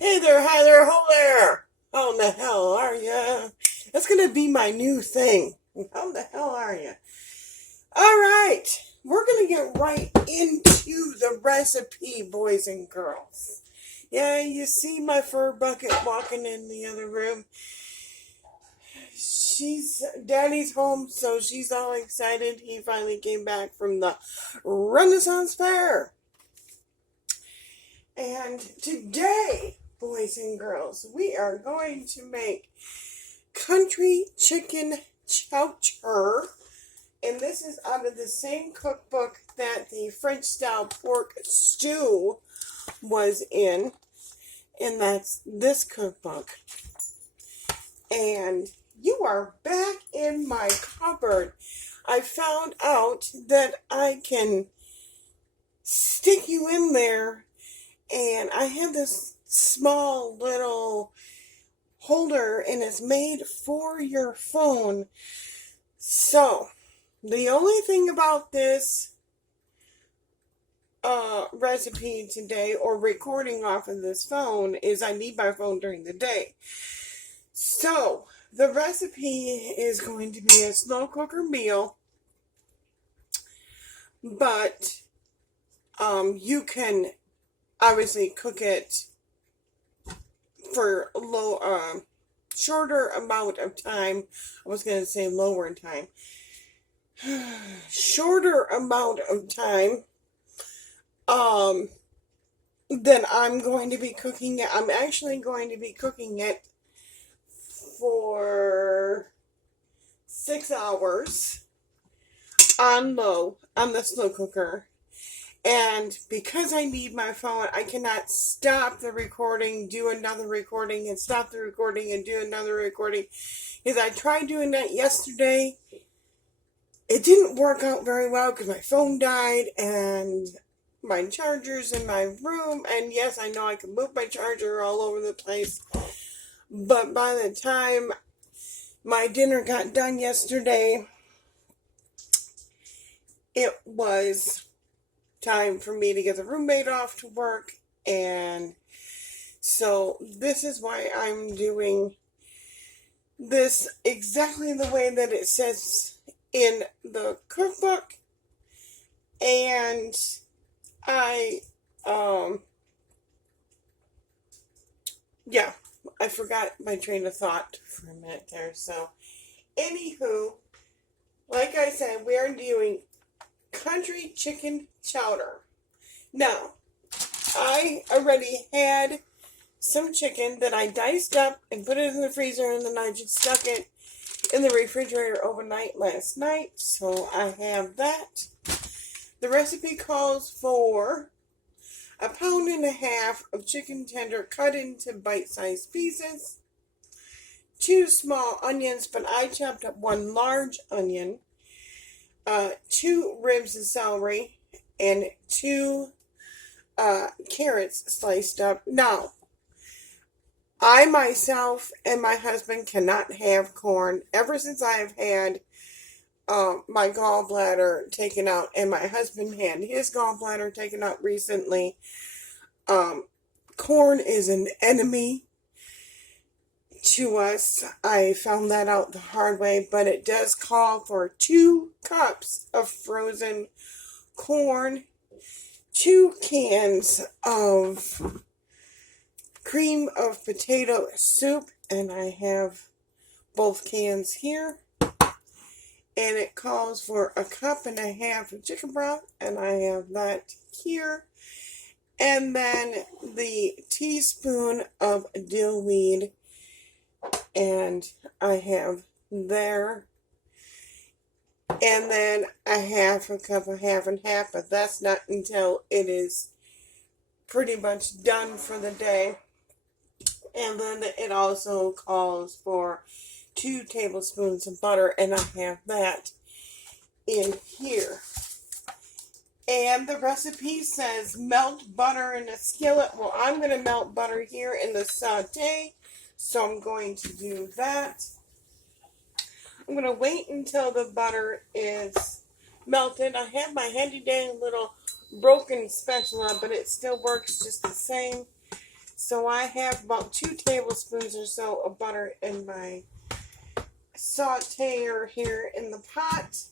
Hey there, hi there, ho there! How in the hell are ya? That's gonna be my new thing. How in the hell are ya? Alright, we're gonna get right into the recipe, boys and girls. Yeah, you see my fur bucket walking in the other room. Daddy's home, so she's all excited. He finally came back from the Renaissance Fair. And today, boys and girls, we are going to make country chicken chowder. And this is out of the same cookbook that the French style pork stew was in. And that's this cookbook. And you are back in my cupboard. I found out that I can stick you in there. And I have this small little holder and it's made for your phone. So, the only thing about this recipe today or recording off of this phone is I need my phone during the day. So, the recipe is going to be a slow cooker meal, but you can obviously cook it for shorter amount of time. I was going to say lower in time. Shorter amount of time than I'm going to be cooking it. I'm actually going to be cooking it for 6 hours on the slow cooker. And because I need my phone, I cannot stop the recording, do another recording, and stop the recording and do another recording. Because I tried doing that yesterday. It didn't work out very well because my phone died and my charger's in my room. And yes, I know I can move my charger all over the place. But by the time my dinner got done yesterday, it was time for me to get the roommate off to work, and so this is why I'm doing this exactly the way that it says in the cookbook. And I forgot my train of thought for a minute there. So anywho, like I said, we are doing country chicken chowder. Now, I already had some chicken that I diced up and put it in the freezer, and then I just stuck it in the refrigerator overnight last night, so I have that. The recipe calls for 1.5 pounds of chicken tender cut into bite-sized pieces, 2 small onions, but I chopped up 1 large onion, 2 ribs of celery, and 2 carrots sliced up. Now, I myself and my husband cannot have corn. Ever since I have had my gallbladder taken out, and my husband had his gallbladder taken out recently, corn is an enemy to us. I found that out the hard way, but it does call for 2 cups of frozen corn, 2 cans of cream of potato soup, and I have both cans here. And it calls for 1.5 cups of chicken broth, and I have that here. And then the teaspoon of dill weed, and I have there. And then 1/2 cup, 1/2 and 1/2, but that's not until it is pretty much done for the day. And then it also calls for 2 tablespoons of butter, and I have that in here. And the recipe says melt butter in a skillet. Well, I'm going to melt butter here in the saute, so I'm going to do that. I'm going to wait until the butter is melted. I have my handy dandy little broken spatula, but it still works just the same. So I have about 2 tablespoons or so of butter in my sauteer here in the pot.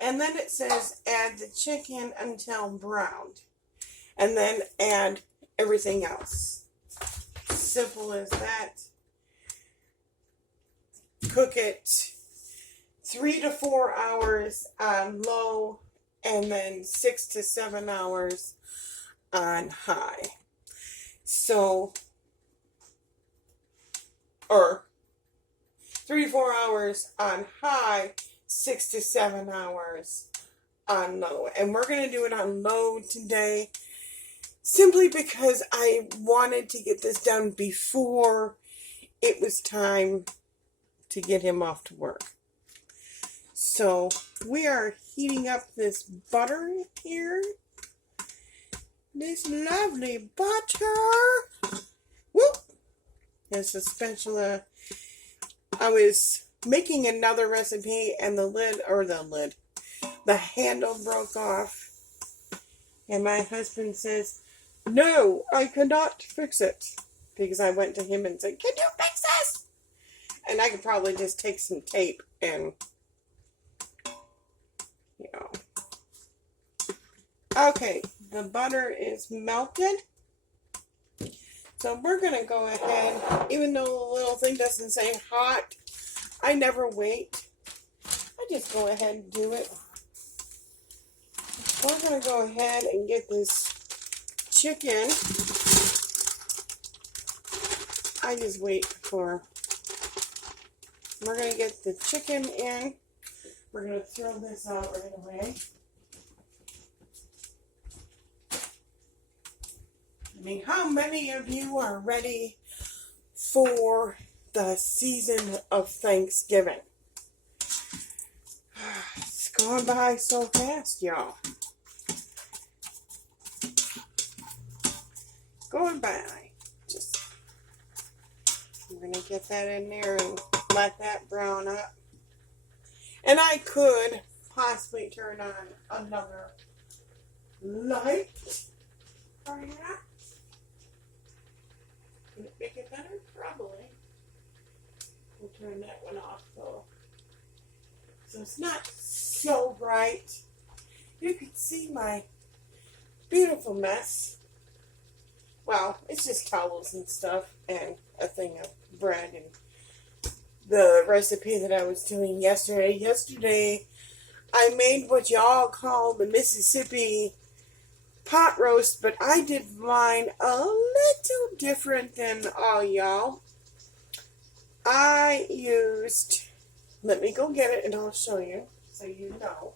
And then it says add the chicken until browned. And then add everything else. Simple as that. Cook it 3 to 4 hours on low and then 6 to 7 hours on high. So, or 3 to 4 hours on high, 6 to 7 hours on low. And we're going to do it on low today simply because I wanted to get this done before it was time to get him off to work. So we are heating up this butter here. This lovely butter. Whoop! There's a spatula. I was making another recipe and the handle broke off. And my husband says, no, I cannot fix it. Because I went to him and said, can you fix this? And I could probably just take some tape and, you know. Okay, the butter is melted. So we're going to go ahead, even though the little thing doesn't say hot, I never wait. I just go ahead and do it. We're going to go ahead and get this chicken. I just wait for, we're going to get the chicken in. We're going to throw this out right away. I mean, how many of you are ready for the season of Thanksgiving? It's going by so fast, y'all. Going by. Just, I'm going to get that in there and let that brown up. And I could possibly turn on another light. Turn it up. Can it make it better? Probably. We'll turn that one off though. So it's not so bright. You can see my beautiful mess. Well, it's just towels and stuff and a thing of bread and the recipe that I was doing yesterday. Yesterday, I made what y'all call the Mississippi pot roast, but I did mine a little different than all y'all. I used, let me go get it and I'll show you so you know.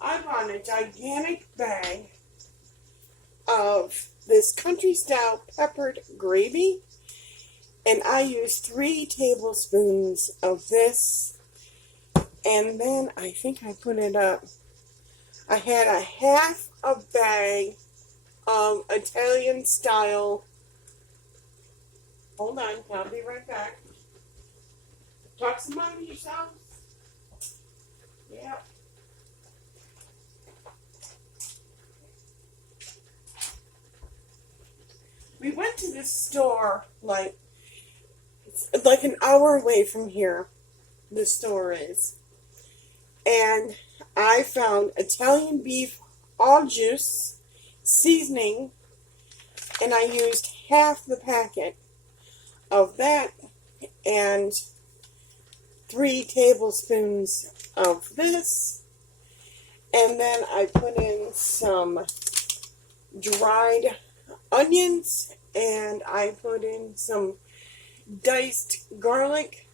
I bought a gigantic bag of this country style peppered gravy. And I used 3 tablespoons of this. And then I think I put it up. I had a half a bag of Italian style. Hold on, I'll be right back. Talk some among yourselves. Yep. We went to this store like an hour away from here, the store is. And I found Italian beef all juice, seasoning, and I used half the packet of that and 3 tablespoons of this. And then I put in some dried onions and I put in some diced garlic,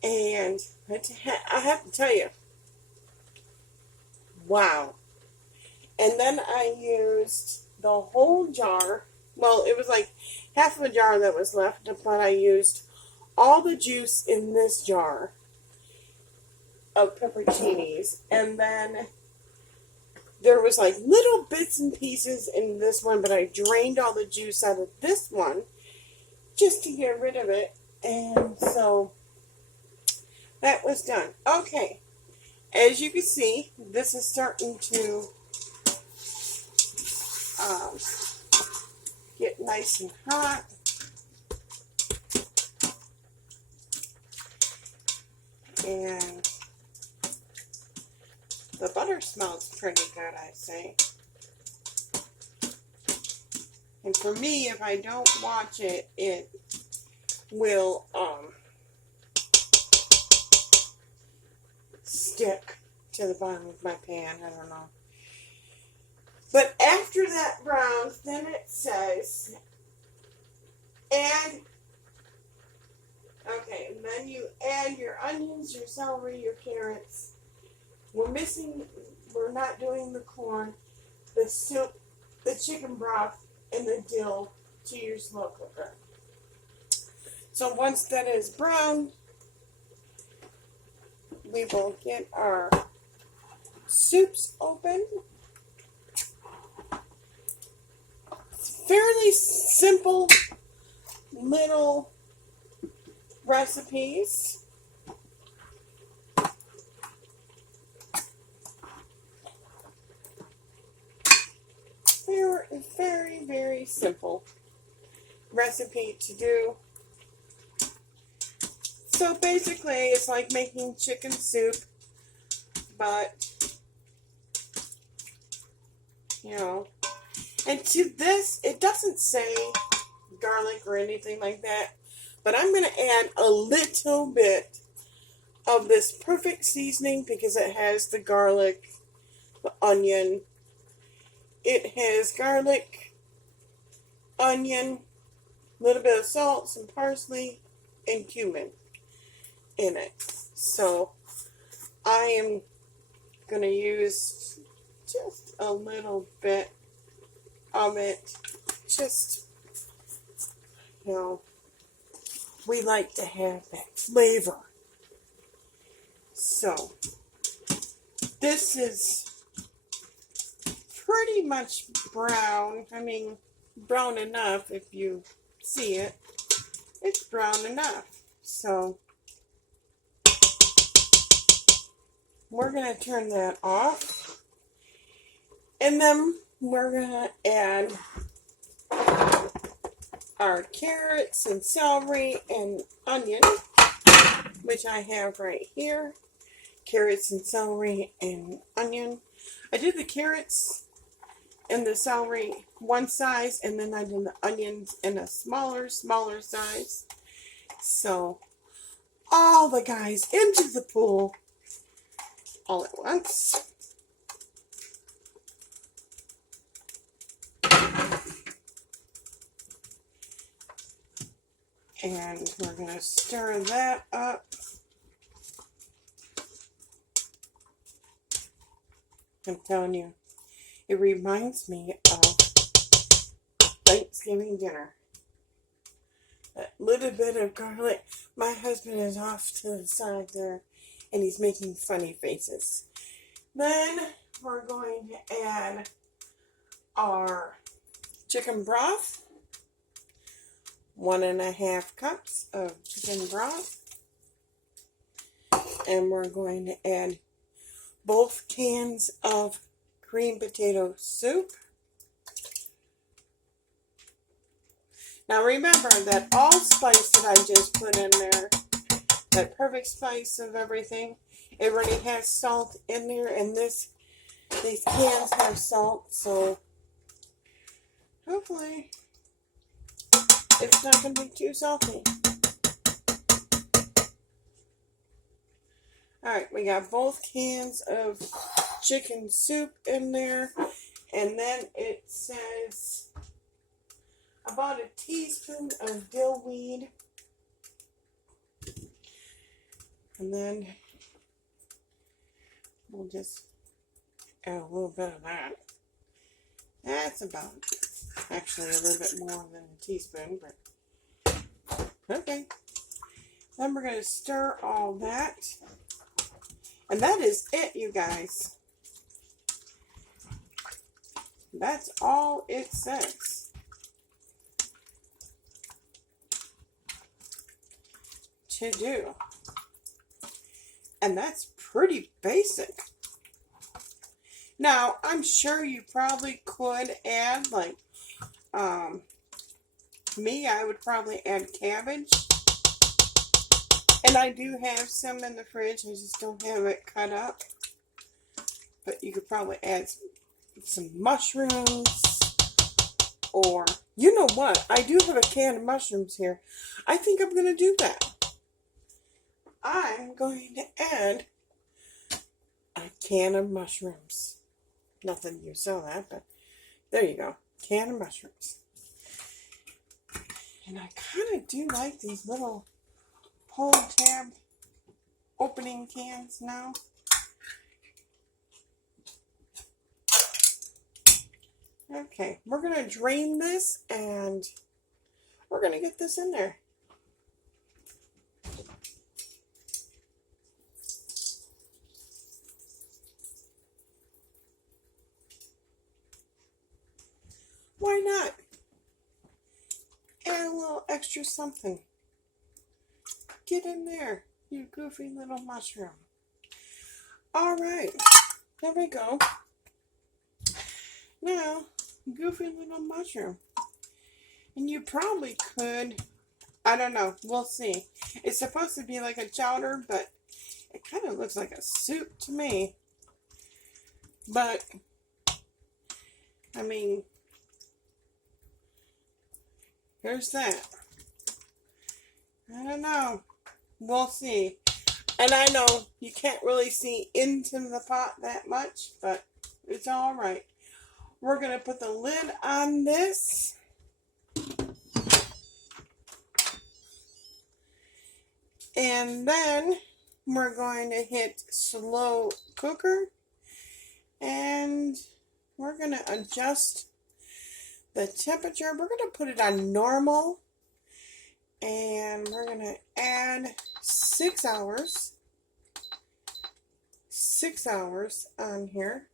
and I have to tell you, wow. And then I used the whole jar. Well, it was like half of a jar that was left, but I used all the juice in this jar of pepperoncinis, and then there was like little bits and pieces in this one, but I drained all the juice out of this one just to get rid of it. And so that was done. Okay, as you can see, this is starting to get nice and hot. And the butter smells pretty good, I say. And for me, if I don't watch it, it will stick to the bottom of my pan. I don't know. But after that browns, then it says, and then you add your onions, your celery, your carrots. We're not doing the corn, the soup, the chicken broth, and the dill to your slow cooker. So once that is brown, we will get our soups open. It's fairly simple little recipes. Very, very simple recipe to do. So basically, it's like making chicken soup, but, you know, and to this, it doesn't say garlic or anything like that, but I'm going to add a little bit of this perfect seasoning because it has the garlic, the onion. It has garlic, onion, a little bit of salt, some parsley, and cumin in it. So I am going to use just a little bit of it. Just, you know, we like to have that flavor. So this is pretty much brown. I mean, brown enough if you see it. It's brown enough. So we're going to turn that off. And then we're going to add our carrots and celery and onion, which I have right here. Carrots and celery and onion. I did the carrots and the celery one size, and then I did the onions in a smaller size. So all the guys into the pool all at once. And we're going to stir that up. I'm telling you, it reminds me of Thanksgiving dinner. That little bit of garlic. My husband is off to the side there, and he's making funny faces. Then we're going to add our chicken broth. 1.5 cups of chicken broth. And we're going to add both cans of green potato soup. Now remember that allspice that I just put in there, that perfect spice of everything, it already has salt in there, and these cans have salt, so hopefully it's not going to be too salty. Alright, we got both cans of chicken soup in there, and then it says about a teaspoon of dill weed, and then we'll just add a little bit of that. That's about, actually a little bit more than a teaspoon, but okay. Then we're going to stir all that. And that is it, you guys. That's all it says. To do. And that's pretty basic. Now, I'm sure you probably could add, like, me, I would probably add cabbage. And I do have some in the fridge. I just don't have it cut up. But you could probably add some mushrooms. Or, you know what? I do have a can of mushrooms here. I think I'm going to do that. I'm going to add a can of mushrooms. Not that you saw that, but there you go. Can of mushrooms. And I kind of do like these little pull tab opening cans now. Okay, we're going to drain this and we're going to get this in there. Why not? Add a little extra something. Get in there, you goofy little mushroom. All right, there we go. Now, goofy little mushroom. And you probably could, I don't know, we'll see. It's supposed to be like a chowder, but it kind of looks like a soup to me. But, I mean, here's that. I don't know. We'll see. And I know you can't really see into the pot that much, but it's all right. We're going to put the lid on this. And then we're going to hit slow cooker. And we're going to adjust the temperature. We're going to put it on normal. And we're going to add 6 hours. 6 hours on here.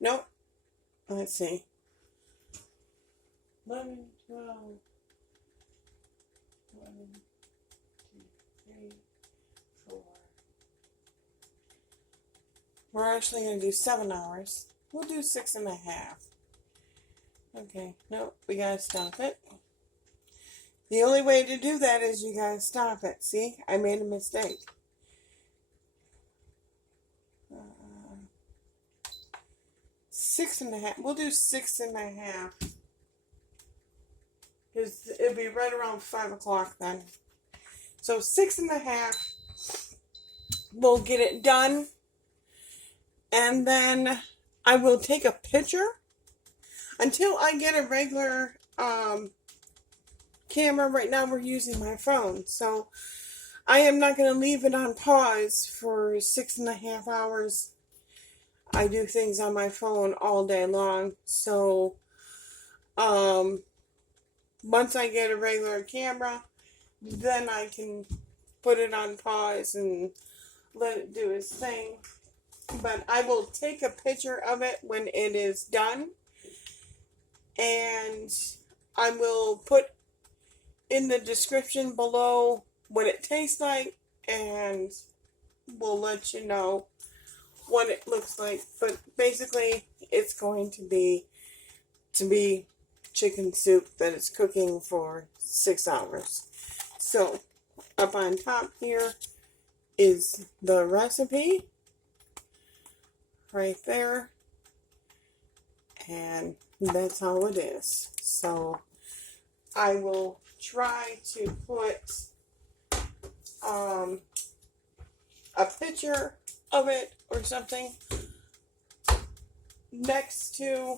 Nope. Let's see. 11, 12, 1, 2, 3, 4. We're actually going to do 7 hours. We'll do 6.5. Okay. Nope. We got to stop it. The only way to do that is you got to stop it. See? I made a mistake. 6.5. We'll do 6.5. Because it'll be right around 5 o'clock then. So 6.5. We'll get it done. And then I will take a picture. Until I get a regular camera, right now we're using my phone. So I am not going to leave it on pause for 6.5 hours. I do things on my phone all day long. So, once I get a regular camera, then I can put it on pause and let it do its thing. But I will take a picture of it when it is done. And I will put in the description below what it tastes like. And we'll let you know what it looks like. But basically, it's going to be chicken soup that it's cooking for 6 hours. So, up on top here is the recipe. Right there. And that's how it is. So, I will try to put a picture of it or something next to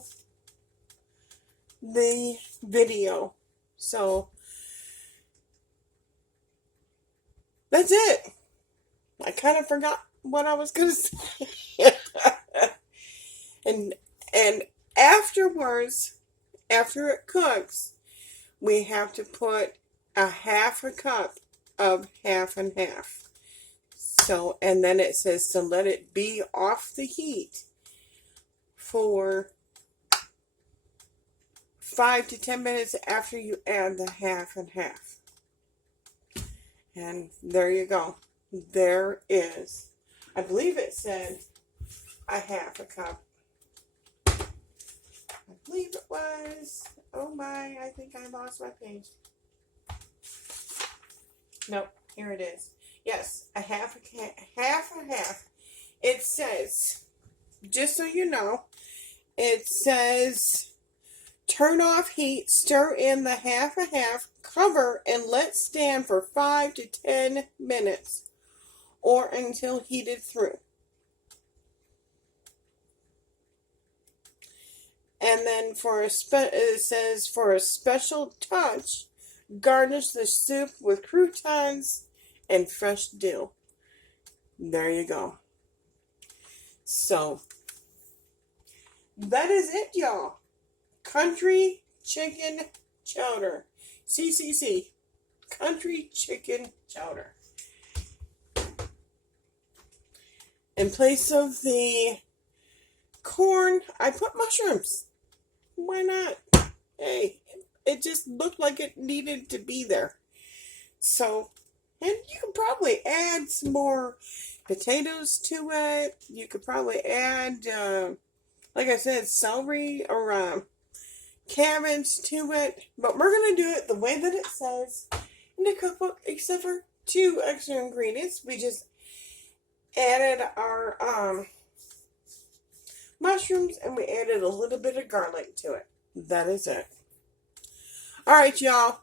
the video. So that's it. I kind of forgot what I was going to say. and afterwards, after it cooks, we have to put a half a cup of half and half. So, and then it says to let it be off the heat for 5 to 10 minutes after you add the half and half. And there you go. There is, I believe it said a half a cup. I believe it was, oh my, I think I lost my page. Nope, here it is. Yes, a half. It says, just so you know, it says, turn off heat, stir in the half and half, cover, and let stand for 5 to 10 minutes or until heated through. And then it says, for a special touch, garnish the soup with croutons and fresh dill. There you go. So, that is it, y'all. Country chicken chowder. CCC. Country chicken chowder. In place of the corn, I put mushrooms. Why not? Hey, it just looked like it needed to be there. So, and you can probably add some more potatoes to it. You could probably add, like I said, celery or cabbage to it. But we're going to do it the way that it says in the cookbook, except for 2 extra ingredients. We just added our mushrooms, and we added a little bit of garlic to it. That is it. Alright, y'all.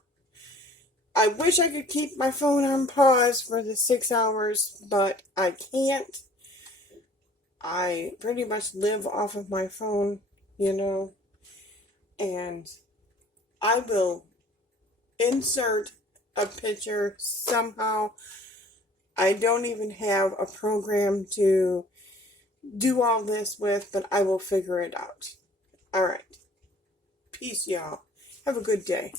I wish I could keep my phone on pause for the 6 hours, but I can't. I pretty much live off of my phone, you know, and I will insert a picture somehow. I don't even have a program to do all this with, but I will figure it out. Alright. Peace, y'all. Have a good day.